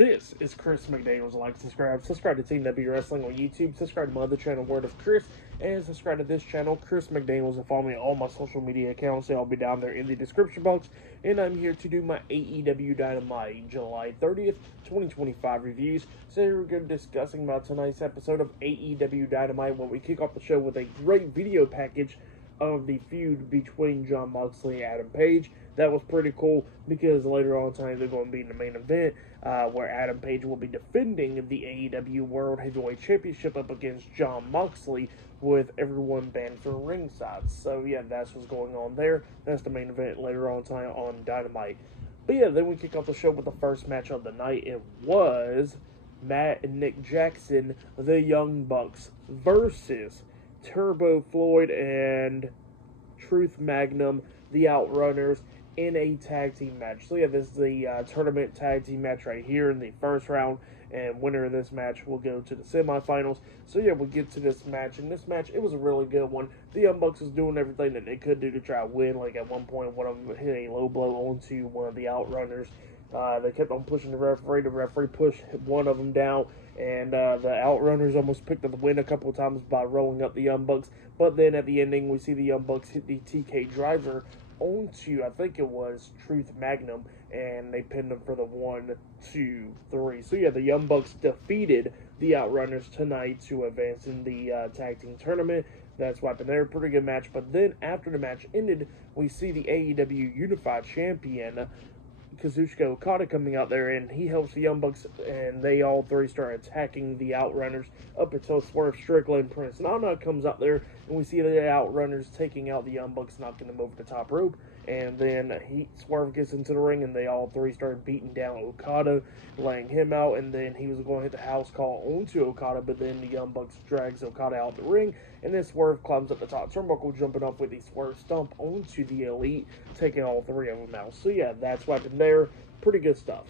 This is Chris McDaniels. Like, subscribe to Team W Wrestling on YouTube, subscribe to my other channel, Word of Chris, and subscribe to this channel, Chris McDaniels, and follow me on all my social media accounts. They'll be down there in the description box. And I'm here to do my AEW Dynamite July 30th, 2025 reviews. So we're going to be discussing about tonight's episode of AEW Dynamite when we kick off the show with a great video package of the feud between Jon Moxley and Adam Page. That was pretty cool because later on tonight they're going to be in the main event where Adam Page will be defending the AEW World Heavyweight Championship up against Jon Moxley with everyone banned from ringside. So yeah, that's what's going on there. That's the main event later on tonight on Dynamite. But yeah, then we kick off the show with the first match of the night. It was Matt and Nick Jackson, the Young Bucks, versus Turbo Floyd and Truth Magnum, the Outrunners, in a tag team match. So yeah, this is the tournament tag team match right here in the first round, and winner of this match will go to the semifinals. So yeah, we'll get to this match, and this match, it was a really good one. The Young Bucks was doing everything that they could do to try to win. Like at one point, one of them hit a low blow onto one of the Outrunners. They kept on pushing the referee pushed one of them down, and the Outrunners almost picked up the win a couple of times by rolling up the Young Bucks. But then at the ending, we see the Young Bucks hit the TK driver onto, I think it was Truth Magnum, and they pinned them for the 1, 2, 3. So yeah, the Young Bucks defeated the Outrunners tonight to advance in the tag team tournament. That's why they're a pretty good match. But then after the match ended, we see the AEW Unified Champion Kazuchika Okada coming out there, and he helps the Young Bucks, and they all three start attacking the Outrunners up until Swerve Strickland and Prince Nana comes out there, and we see the Outrunners taking out the Young Bucks, knocking them over the top rope, and then Swerve gets into the ring, and they all three start beating down Okada, laying him out, and then he was going to hit the house call onto Okada, but then the Young Bucks drags Okada out the ring, and then Swerve climbs up the top turnbuckle, jumping up with the Swerve Stomp onto the Elite, taking all three of them out. So yeah, that's what happened there. Pretty good stuff.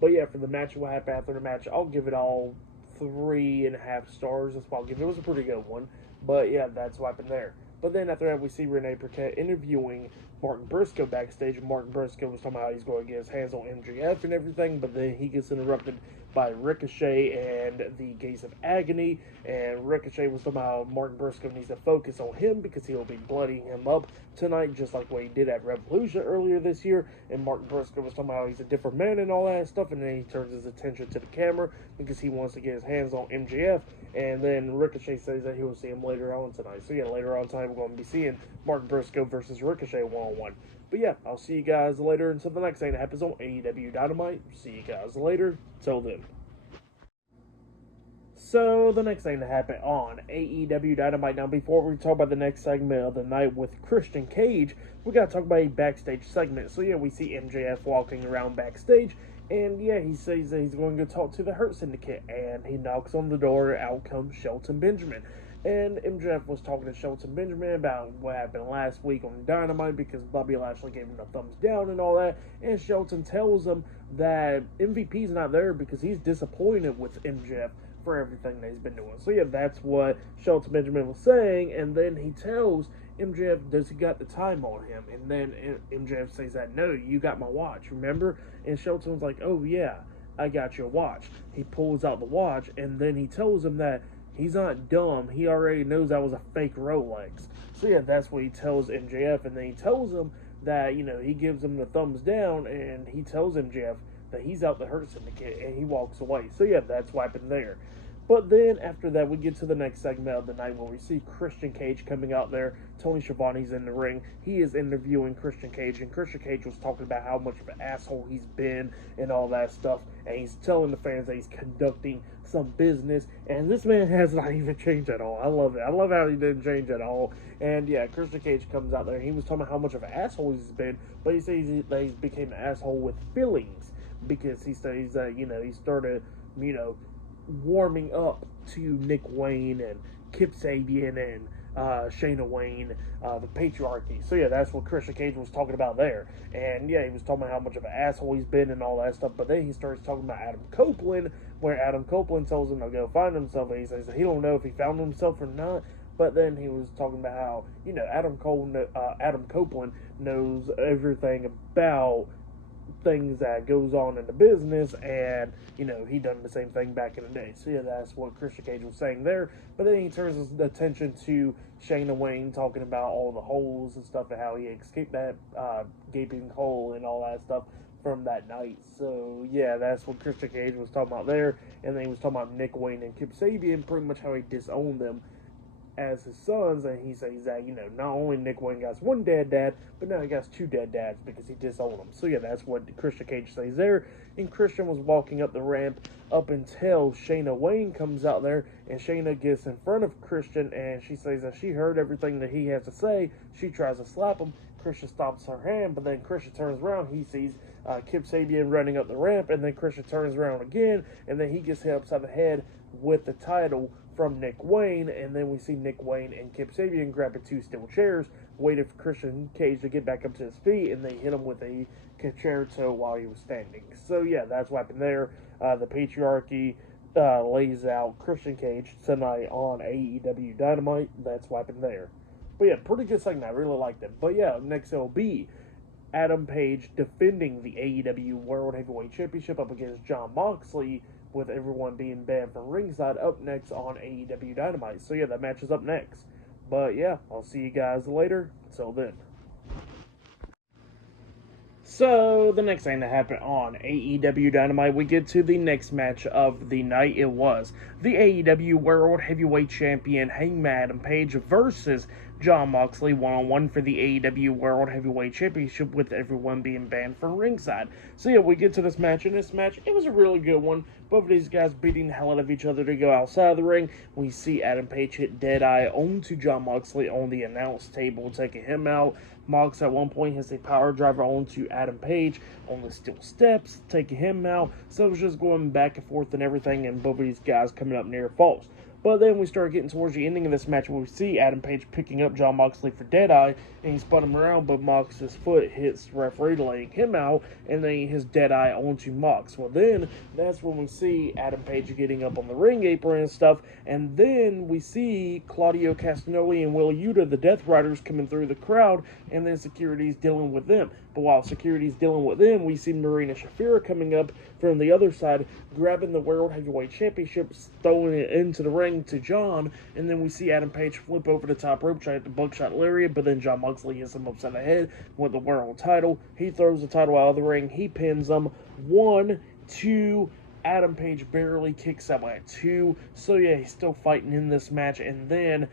But yeah, for the match, what happened after the match, I'll give it all 3.5 stars. That's what I'll give it. It was a pretty good one. But yeah, that's what happened there. But then after that, we see Renee Paquette interviewing Martin Briscoe backstage, and Martin Briscoe was talking about how he's going to get his hands on MJF and everything, but then he gets interrupted by Ricochet and the Gates of Agony, and Ricochet was talking about how Martin Briscoe needs to focus on him because he'll be bloodying him up tonight, just like what he did at Revolution earlier this year, and Martin Briscoe was talking about how he's a different man and all that stuff, and then he turns his attention to the camera because he wants to get his hands on MJF, and then Ricochet says that he will see him later on tonight. So yeah, later on tonight we're going to be seeing Martin Briscoe versus Ricochet one-on-one. But yeah, I'll see you guys later until the next thing that happens on AEW Dynamite. See you guys later. Till then. So, the next thing that happened on AEW Dynamite. Now, before we talk about the next segment of the night with Christian Cage, we gotta talk about a backstage segment. So, yeah, we see MJF walking around backstage, and yeah, he says that he's going to go talk to the Hurt Syndicate, and he knocks on the door. Out comes Shelton Benjamin. And MJF was talking to Shelton Benjamin about what happened last week on Dynamite because Bobby Lashley gave him a thumbs down and all that. And Shelton tells him that MVP's not there because he's disappointed with MJF for everything that he's been doing. So yeah, that's what Shelton Benjamin was saying. And then he tells MJF, does he got the time on him? And then MJF says that, no, you got my watch, remember? And Shelton's like, oh yeah, I got your watch. He pulls out the watch, and then he tells him that he's not dumb. He already knows that was a fake Rolex. So yeah, that's what he tells MJF, and then he tells him that, you know, he gives him the thumbs down, and he tells MJF that he's out the Hurt Syndicate, and he walks away. So yeah, that's what happened there. But then after that, we get to the next segment of the night where we see Christian Cage coming out there. Tony Schiavone's in the ring. He is interviewing Christian Cage, and Christian Cage was talking about how much of an asshole he's been and all that stuff. And he's telling the fans that he's conducting some business. And this man has not even changed at all. I love it. I love how he didn't change at all. And yeah, Christian Cage comes out there, and he was talking about how much of an asshole he's been. But he says that he's became an asshole with feelings because he says that, you know, he started, you know, warming up to Nick Wayne and Kip Sabian and Shayna Wayne, the patriarchy. So yeah, that's what Christian Cage was talking about there. And yeah, he was talking about how much of an asshole he's been and all that stuff. But then he starts talking about Adam Copeland, where Adam Copeland tells him to go find himself. And he says that he don't know if he found himself or not. But then he was talking about how, you know, Adam Copeland knows everything about things that goes on in the business, and you know, he done the same thing back in the day. So yeah, that's what Christian Cage was saying there. But then he turns his attention to Shayna Wayne talking about all the holes and stuff and how he escaped that gaping hole and all that stuff from that night. So yeah, that's what Christian Cage was talking about there. And then he was talking about Nick Wayne and Kip Sabian, pretty much how he disowned them as his sons, and he says that, you know, not only Nick Wayne got one dead dad, but now he got two dead dads because he disowned them. So yeah, that's what Christian Cage says there. And Christian was walking up the ramp up until Shayna Wayne comes out there, and Shayna gets in front of Christian, and she says that she heard everything that he has to say. She tries to slap him. Christian stops her hand, but then Christian turns around. He sees Kip Sabian running up the ramp, and then Christian turns around again, and then he gets hit upside the head with the title from Nick Wayne, and then we see Nick Wayne and Kip Sabian grabbing two steel chairs, waiting for Christian Cage to get back up to his feet, and they hit him with a concerto while he was standing. So yeah, that's what happened there. The patriarchy lays out Christian Cage tonight on AEW Dynamite. That's what happened there. But yeah, pretty good segment. I really liked it. But yeah, next it'll be Adam Page defending the AEW World Heavyweight Championship up against Jon Moxley, with everyone being banned from ringside, up next on AEW Dynamite. So yeah, that match is up next. But yeah, I'll see you guys later. Until then. So, the next thing that happened on AEW Dynamite, we get to the next match of the night. It was the AEW World Heavyweight Champion Hangman Adam Page versus Jon Moxley one-on-one for the AEW World Heavyweight Championship, with everyone being banned from ringside. So yeah, we get to this match, and this match, it was a really good one. Both of these guys beating the hell out of each other to go outside of the ring. We see Adam Page hit Deadeye onto Jon Moxley on the announce table, taking him out. Mox at one point hits a power driver onto Adam Page on the steel steps, taking him out. So it was just going back and forth and everything, and both of these guys coming up near falls. But then we start getting towards the ending of this match, where we see Adam Page picking up Jon Moxley for Deadeye, and he spun him around, but Mox's foot hits the referee, laying him out, and then he hits Deadeye onto Mox. Well, then that's when we see Adam Page getting up on the ring apron and stuff, and then we see Claudio Castagnoli and Will Yuta, the Death Riders, coming through the crowd, and then security's dealing with them. But while security's dealing with them, we see Marina Shafir coming up from the other side, grabbing the World Heavyweight Championship, throwing it into the ring to John, and then we see Adam Page flip over the top rope, try to buckshot lariat, but then Jon Moxley hits him upside the head with the world title. He throws the title out of the ring, he pins him. 1, 2, Adam Page barely kicks out at 2. So yeah, he's still fighting in this match, and then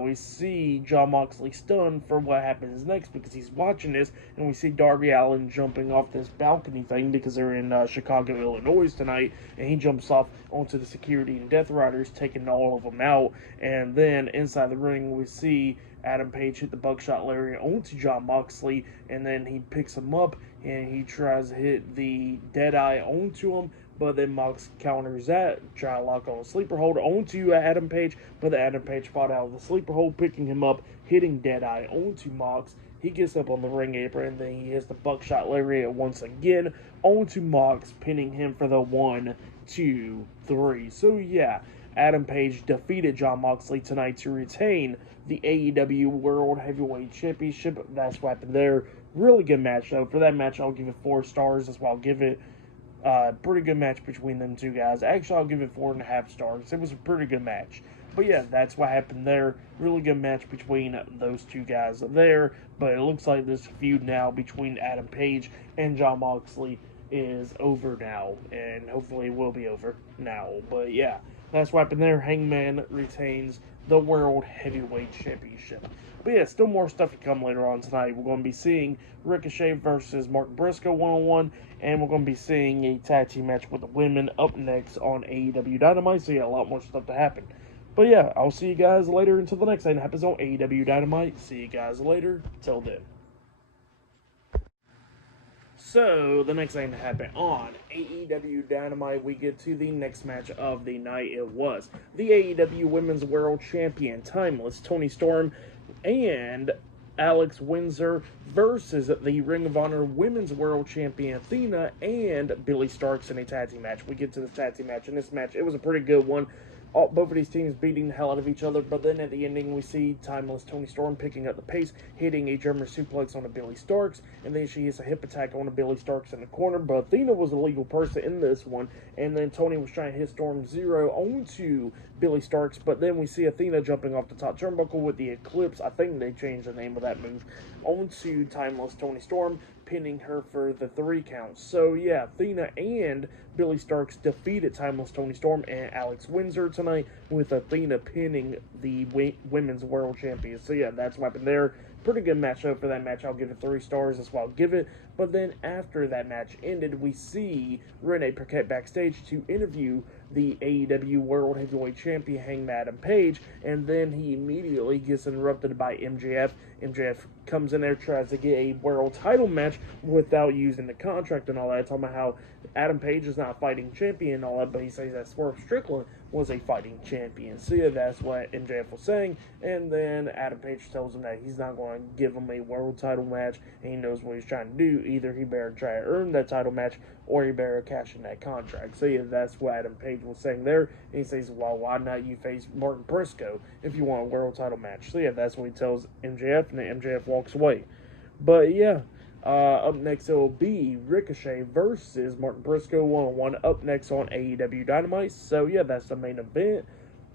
we see Jon Moxley stunned for what happens next, because he's watching this, and we see Darby Allin jumping off this balcony thing, because they're in Chicago, Illinois tonight, and he jumps off onto the security and Death Riders, taking all of them out. And then inside the ring, we see Adam Page hit the buckshot lariat onto Jon Moxley, and then he picks him up, and he tries to hit the Deadeye onto him, but then Mox counters that, try to lock on a sleeper hold onto Adam Page, but Adam Page fought out of the sleeper hold, picking him up, hitting Deadeye onto Mox. He gets up on the ring apron, and then he hits the buckshot lariat once again onto Mox, pinning him for the 1, 2, 3. So yeah, Adam Page defeated Jon Moxley tonight to retain the AEW World Heavyweight Championship. That's what happened there. Really good match, though. For that match, I'll give it 4 stars. That's why I'll give it pretty good match between them two guys. Actually, I'll give it 4.5 stars. It was a pretty good match. But yeah, that's what happened there. Really good match between those two guys there. But it looks like this feud now between Adam Page and Jon Moxley is over now. And hopefully it will be over now. But yeah, that's what happened there. Hangman retains the World Heavyweight Championship. But yeah, still more stuff to come later on tonight. We're going to be seeing Ricochet versus Mark Briscoe one-on-one, and we're going to be seeing a tag team match with the women up next on AEW Dynamite. So yeah, a lot more stuff to happen. But yeah, I'll see you guys later until the next thing that happens on AEW Dynamite. See you guys later. Till then. So, the next thing that happened on AEW Dynamite, we get to the next match of the night. It was the AEW Women's World Champion, Timeless Toni Storm, and Alex Windsor versus the Ring of Honor Women's World Champion, Athena, and Billy Starks in a tag team match. We get to the tag team match. In this match, it was a pretty good one. both of these teams beating the hell out of each other, but then at the ending we see Timeless Toni Storm picking up the pace, hitting a German suplex on a Billy Starks, and then she hits a hip attack on a Billy Starks in the corner, but Athena was the legal person in this one, and then Toni was trying to hit Storm Zero onto Billy Starks, but then we see Athena jumping off the top turnbuckle with the Eclipse, I think they changed the name of that move, onto Timeless Toni Storm, pinning her for the 3 count. So yeah, Athena and Billy Starks defeated Timeless Toni Storm and Alex Windsor tonight, with Athena pinning the Women's World Champion. So yeah, that's what happened there. Pretty good matchup for that match. I'll give it 3 stars. That's what I'll give it. But then after that match ended, we see Renee Paquette backstage to interview the AEW World Heavyweight Champion Hangman Adam Page, and then he immediately gets interrupted by MJF. MJF comes in there, tries to get a world title match without using the contract and all that, talking about how Adam Page is not a fighting champion and all that, but he says that Swerve Strickland was a fighting champion. So yeah, that's what MJF was saying, and then Adam Page tells him that he's not going to give him a world title match, and he knows what he's trying to do. Either he better try to earn that title match, or he better cash in that contract. So yeah, that's what Adam Page was saying there, and he says, well, why not you face Martin Briscoe if you want a world title match? So yeah, that's what he tells MJF, and then MJF walks away. But yeah, up next it will be Ricochet versus Martin Briscoe 1-on-1 up next on AEW Dynamite. So yeah, that's the main event.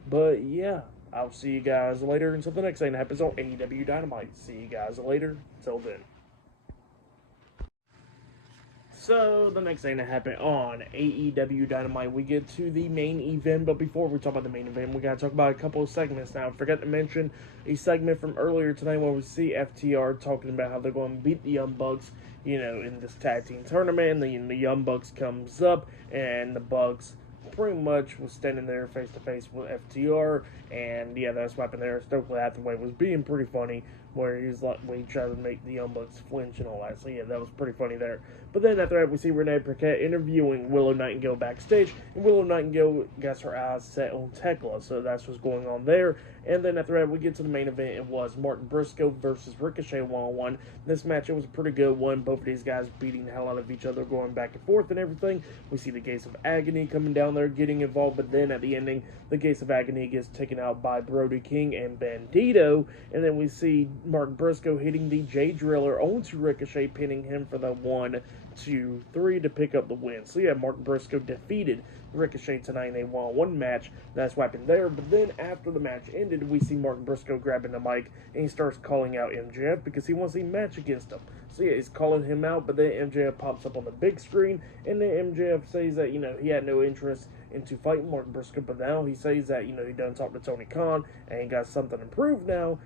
But yeah, I'll see you guys later until the next thing that happens on AEW Dynamite. See you guys later. Till then. So, the next thing that happened on AEW Dynamite, we get to the main event, but before we talk about the main event, we gotta talk about a couple of segments now. I forgot to mention a segment from earlier tonight where we see FTR talking about how they're going to beat the Young Bucks, in this tag team tournament, and the Young Bucks comes up, and the Bucks pretty much was standing there face to face with FTR, and yeah, that's what happened there. Stokely Hathaway was being pretty funny, where he tried to make the Young Bucks flinch and all that. So yeah, that was pretty funny there. But then after that, we see Renee Paquette interviewing Willow Nightingale backstage, and Willow Nightingale got her eyes set on Tekla, so that's what's going on there. And then after that, we get to the main event. It was Martin Briscoe versus Ricochet 1-on-1. This match, it was a pretty good one. Both of these guys beating the hell out of each other, going back and forth and everything. We see the Gates of Agony coming down there, getting involved, but then at the ending, the Gates of Agony gets taken out by Brody King and Bandito, and then we see Martin Briscoe hitting the J Driller onto Ricochet, pinning him for the 1, 2, 3 to pick up the win. So yeah, Martin Briscoe defeated Ricochet tonight in a 1-on-1 match. That's what happened there. But then after the match ended, we see Martin Briscoe grabbing the mic, and he starts calling out MJF because he wants a match against him. So yeah, he's calling him out, but then MJF pops up on the big screen, and then MJF says that, he had no interest into fighting Martin Briscoe, but now he says that, he done talked to Tony Khan, and he got something to prove now,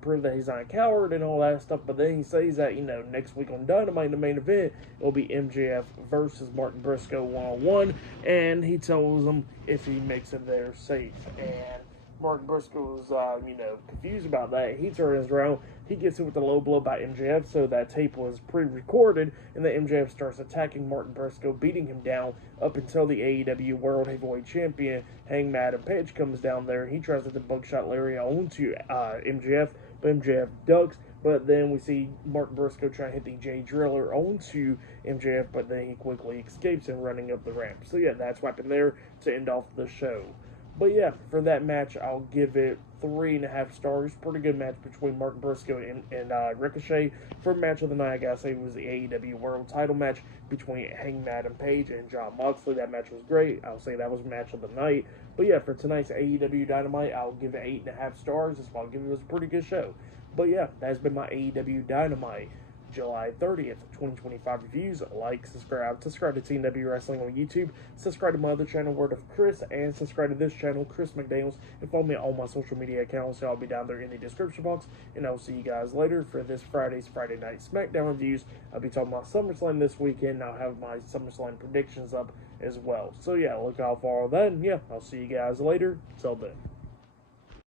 prove that he's not a coward and all that stuff, but then he says that, next week on Dynamite, the main event, it'll be MJF versus Martin Briscoe 1-on-1, and he tells him if he makes it there safe, and Martin Briscoe was, confused about that. He turns around, he gets hit with a low blow by MJF, so that tape was pre-recorded, and then MJF starts attacking Martin Briscoe, beating him down up until the AEW World Heavyweight Champion, Hangman Adam Page, comes down there. He tries to hit the Buckshot Lariat onto MJF, but MJF ducks. But then we see Martin Briscoe try to hit the J Driller onto MJF, but then he quickly escapes and running up the ramp. So yeah, that's what happened there to end off the show. But yeah, for that match, I'll give it 3.5 stars. Pretty good match between Martin Briscoe and Ricochet. For match of the night, I gotta say, it was the AEW World Title match between Hangman Adam Page and Jon Moxley. That match was great. I'll say that was match of the night. But yeah, for tonight's AEW Dynamite, I'll give it 8.5 stars. That's why I'll give it. It was a pretty good show. But yeah, that's been my AEW Dynamite July 30th, 2025 reviews. Like, subscribe to TNW Wrestling on YouTube, subscribe to my other channel, Word of Chris, and subscribe to this channel, Chris McDaniels, and follow me on all my social media accounts. So I'll be down there in the description box, and I'll see you guys later for this Friday Night SmackDown reviews. I'll be talking about SummerSlam this weekend, and I'll have my SummerSlam predictions up as well. So yeah, look out for all that, and yeah, I'll see you guys later. Till then.